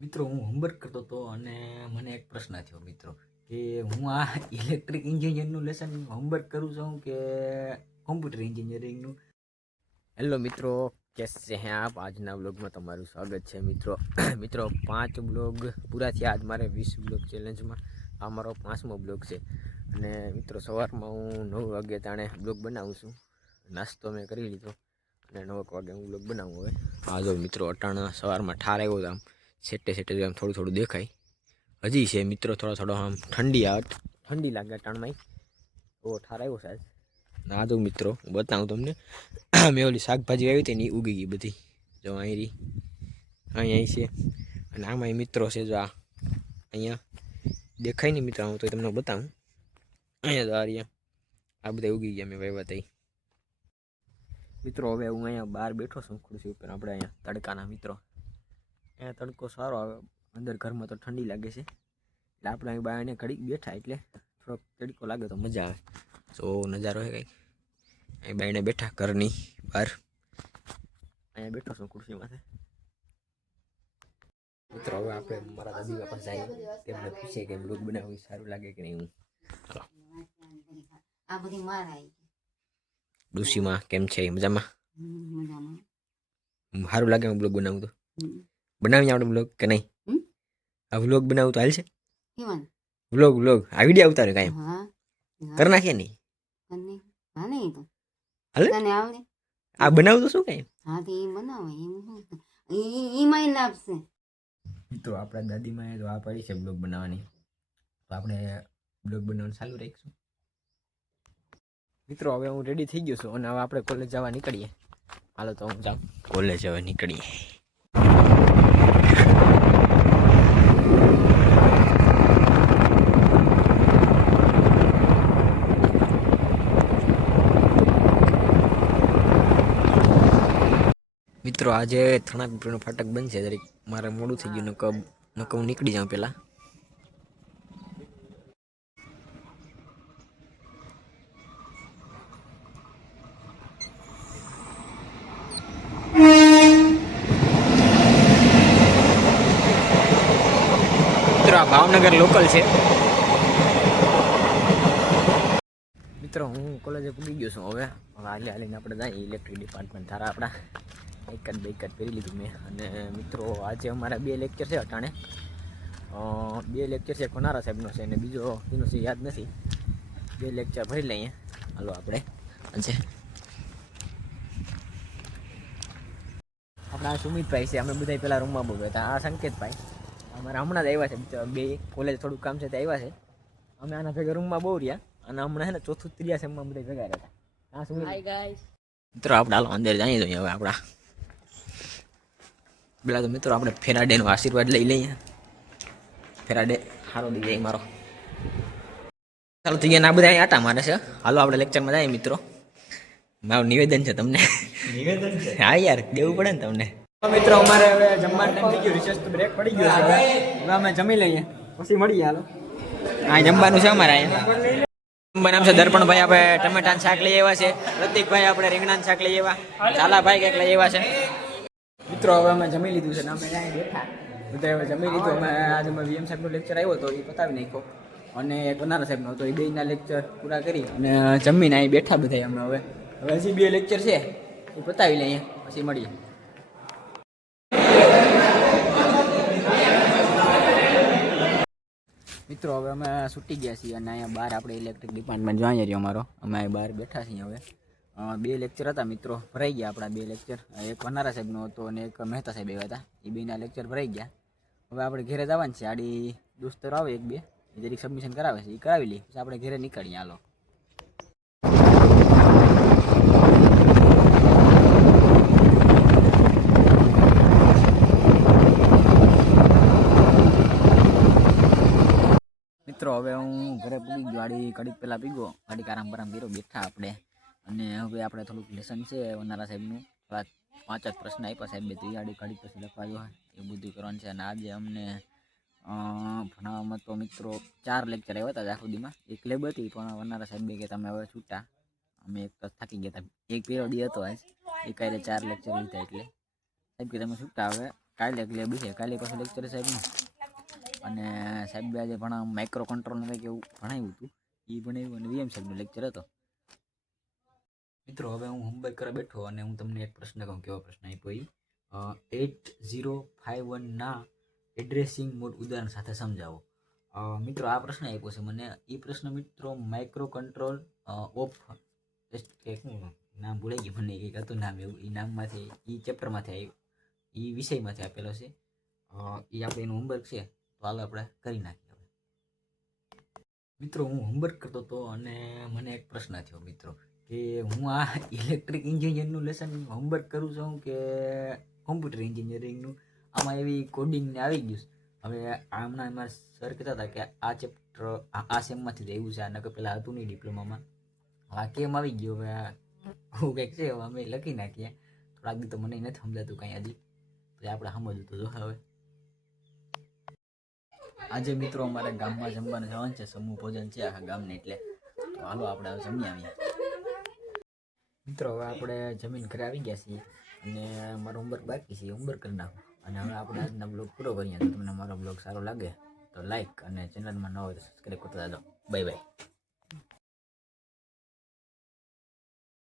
મિત્રો હું હોમવર્ક કરતો હતો અને મને એક પ્રશ્ન થયો મિત્રો કે હું આ ઇલેક્ટ્રિક એન્જિનિયરનું લેસન હોમવર્ક કરું છું કે કોમ્પ્યુટર એન્જિનિયરિંગનું. હેલો મિત્રો, कैसे हैं आप? આજના બ્લોગમાં તમારું સ્વાગત છે મિત્રો. મિત્રો 5 બ્લોગ પૂરા થયા. આજ મારે 20 બ્લોગ ચેલેન્જમાં આ મારો 5મો બ્લોગ છે. અને મિત્રો સવારમાં હું 9 વાગે તાણે બ્લોગ બનાવું છું. નાસ્તો મેં કરી લીધો અને 9 વાગે હું બ્લોગ બનાવું. હવે આ જો મિત્રો અટાણા સવારમાં ઠાર આવ્યો આમ સેટે આમ થોડું થોડું દેખાય હજી છે મિત્રો. થોડો આમ ઠંડી લાગે અટાણમાં એવો ઠાર આવ્યો સાહેબ. ના દઉં મિત્રો હું બતાવું તમને. મેં ઓલી શાકભાજી આવી હતી ને એ ઉગી ગઈ બધી. જો અહીં છે અને આમાં મિત્રો છે. જો અહીંયા દેખાય નહીં મિત્રો, હું તો તમને બતાવું. અહીંયા તો આ બધા ઉગી ગયા મેં વાવ્યા હતા મિત્રો. હવે હું અહીંયા બહાર બેઠો છું ખુરશી ઉપર. આપણે અહીંયા તડકાના મિત્રો, અહીંયા તડકો સારો આવે. અંદર ઘરમાં તો ઠંડી લાગે છે એટલે આપણે અહીં બહાર ઘડીક બેઠા એટલે થોડોક તડકો લાગે તો મજા આવે. તો નજારો છે કંઈક. અહીં બાઈને બેઠા ઘરની બહાર. અહીંયા બેઠો છું ખુરશીમાંથી મિત્રો. હવે આપણે મારા દાદી બાપા જાય તેમને પૂછીએ કે બ્લોગ બનાવવું સારું લાગે કે નહીં. હું આ બધી મારા ડુસીમાં કેમ છે? મજામાં? સારું લાગે હું બ્લોગ બનાવું તો? બનાવી આપણે બ્લોગ કે નહીં? આ વ્લોગ બનાવું તો હાલ છે? વ્લોગ આ વિડીયો ઉતારે કાંઈ કરી નાખીએ નહીં? આ બનાવું તો શું કાંઈ? હા તો એ બનાવે એમાં લાભ છે મિત્રો. આપણા દાદીમાએ તો આ પાડી છે બ્લોગ બનાવવાની, તો આપણે બ્લોગ બનાવવાનું ચાલુ રાખીશું મિત્રો. હવે હું રેડી થઈ ગયો છું અને હવે આપણે કોલેજ જવા નીકળીએ. હાલો તો હું જાઉં કોલેજ. હવે નીકળીએ મિત્રો. આજે થણાકપીનું ફાટક બંધ છે. જરીક મારે મોડું થઈ ગયું. નકર હું નીકળી જાઉં પહેલાં. મિત્રો આ ભાવનગર લોકલ છે મિત્રો. હું કોલેજે પૂગી ગયો છું. હવે હાલીને આપણે જઈએ ઇલેક્ટ્રિક ડિપાર્ટમેન્ટ. તારા આપણા એક જ પહેરી લીધું મેં. અને મિત્રો આજે અમારા 2 લેક્ચર છે અટાણે. 2 લેક્ચર છે. કોનારા સાહેબનો છે અને બીજો એનો છે યાદ નથી. 2 લેક્ચર ભરી લઈએ. હાલો આપણે આજે આપણા સુમિતભાઈ છે. અમે બધા પેલા રૂમમાં બહુ હતા. આ સંકેતભાઈ અમારા હમણાં જ આવ્યા છે. 2 કોલેજ થોડુંક કામ છે તે આવ્યા છે. અમે આના ભેગા રૂમમાં બહુ રહ્યા અને હમણાં છે ને ચોથું ત્રીજા સેમમાં બધા ભેગા રહ્યા હતા. હાય ગાઈસ મિત્રો. આપણે હાલો અંદર જઈએ જોઈએ હવે. આપણા પેલા તો મિત્રો આપણે ફેરાડેનો આશીર્વાદ લઈ લઈએ. ફેરાડે સારો દી જાય મારો. ચાલો તો અહીંયા બધા અહીં આટા મારે છે. હાલો આપણે લેક્ચરમાં જઈએ મિત્રો. મારું નિવેદન છે તમને. નિવેદન છે? હા યાર દેવું પડે ને તમને. મિત્રો અમારે હવે જમવાનું ટાઈમ થઈ ગયો. રિસેસ તો બ્રેક પડી ગયો છે. હવે અમે જમી લઈએ પછી મળીએ. હાલો આ જમવાનું છે અમારે. અહીંયા નામ છે દર્પણભાઈ. આપણે ટમેટાનું શાક લઈ આવ્યા છે. પ્રતિકભાઈ આપણે રીંગણાનું શાક લઈ આવ્યા. ચાલાભાઈ કંઈક લઈ આવ્યા છે મિત્રો. હવે અમે જમી લીધું છે ને અમે અહીં બેઠા બધા. હવે જમી લીધું. અમે આજે અમે વીએમ સાહેબનો લેક્ચર આવ્યો હતો એ પતાવી નાખ્યો અને કોનારા સાહેબનો હતો એ બેયના લેક્ચર પૂરા કરી અને જમીને અહીં બેઠા બધા અમે. હવે હજી 2 લેક્ચર છે એ પતાવી લઈએ પછી મળીએ મિત્રો. હવે અમે છૂટી ગયા છીએ અને અહીંયા બહાર આપણે ઇલેક્ટ્રિક ડિપાર્ટમેન્ટ જોઈએ રહ્યો અમારો. અમે અહીં બહાર બેઠા છીએ. હવે 2 લેક્ચર હતા મિત્રો. ભરાઈ ગયા આપણા 2 લેક્ચર. એક વનારા સાહેબનો હતો અને એક મહેતા સાહેબ આવ્યા હતા. એ બેના લેક્ચર ભરાઈ ગયા. હવે આપણે ઘરે જવાનું છે. આડી દોસ્તરો આવે 1-2 એ જરીક સબમિશન કરાવે છે એ કરાવી લઈએ પછી આપણે ઘરે નીકળીએ. હાલો મિત્રો. હવે હું ઘરે પૂગી ગયો. આડી કડીક પહેલાં પીગો. ઘડીક આરામ કર્યો બેઠા આપણે. અને હવે આપણે થોડુંક લેસન છે વનારા સાહેબનું. થોડા 5 જ પ્રશ્ન આપ્યા સાહેબ. તો આડી ઘડીક પછી લખવાયું હોય એ બધું કરવાનું છે. અને આજે અમને ભણાવવામાં તો મિત્રો 4 લેક્ચર આવ્યા હતા આખા સુધીમાં. એક લેબ હતી પણ વનારા સાહેબ કે તમે હવે છૂટા. અમે એક તો થાકી ગયા હતા. એક પીરિયડ હતો આજ એ કાલે 4 લેક્ચર લીધા એટલે સાહેબ કે તમે છૂટા હવે કાલે લેબ છે, કાલે પાછું લેક્ચર સાહેબનું. અને સાહેબે આજે ભણા માઇક્રો કંટ્રોલનું કંઈક એવું ભણાવ્યું હતું, એ ભણાવ્યું અને વીએમ સાહેબનો લેક્ચર હતો. મિત્રો હવે હું હોમવર્ક કરવા બેઠો અને હું તમને એક પ્રશ્ન કહું, કેવો પ્રશ્ન આપ્યો એ 8051ના એડ્રેસિંગ મોડ ઉદાહરણ સાથે સમજાવો. મિત્રો આ પ્રશ્ન આપ્યો છે મને. એ પ્રશ્ન મિત્રો માઇક્રો કંટ્રોલ ઓફ કે શું નામ ભૂલાઈ ગયું મને, કંઈક હતું નામ એવું. એ નામમાંથી એ ચેપ્ટરમાંથી આવ્યું, એ વિષયમાંથી આપેલો છે. એ આપણે એનું હોમવર્ક છે, તો હાલો આપણે કરી નાખીએ. મિત્રો હું હોમવર્ક કરતો હતો અને મને એક પ્રશ્ન થયો મિત્રો, કે હું આ ઇલેક્ટ્રિક એન્જિનિયરનું લેસન હોમવર્ક કરું છું કે કોમ્પ્યુટર એન્જિનિયરિંગનું. આમાં એવી કોડિંગને આવી ગયું. હવે હમણાં એમાં સર કહેતા હતા કે આ ચેપ્ટર આ સેમમાંથી જ આવ્યું છે, આ નકર પહેલાં હતું નહીં ડિપ્લોમામાં. આ કેમ આવી ગયું હવે હું કંઈક છે, હવે અમે લખી નાખીએ. થોડાક દી તો મને નથી સમજાતું કાંઈ હજી, તો આપણે સમજવું તો જો. હવે આજે મિત્રો અમારે ગામમાં જમવાનું જવાનું છે, સમૂહ ભોજન છે આખા ગામને, એટલે તો હાલો આપણે હવે જમી આવીએ. મિત્રો હવે આપણે જમીન ઘરે આવી ગયા છીએ અને મારો હોમવર્ક બાકી છે, હોમવર્ક કરી નાખો. અને હવે આપણે આજનો બ્લોગ પૂરો કરીએ. તો તમને મારો બ્લોગ સારો લાગે તો લાઈક, અને ચેનલમાં ન હોય તો સબસ્ક્રાઈબ કરતા જાઓ. Bye bye.